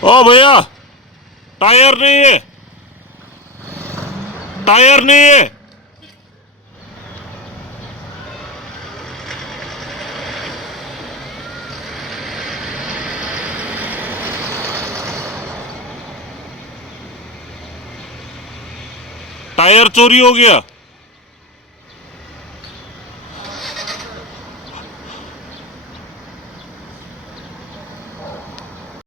ओ भैया, टायर नहीं है, टायर नहीं है। टायर चोरी हो गया।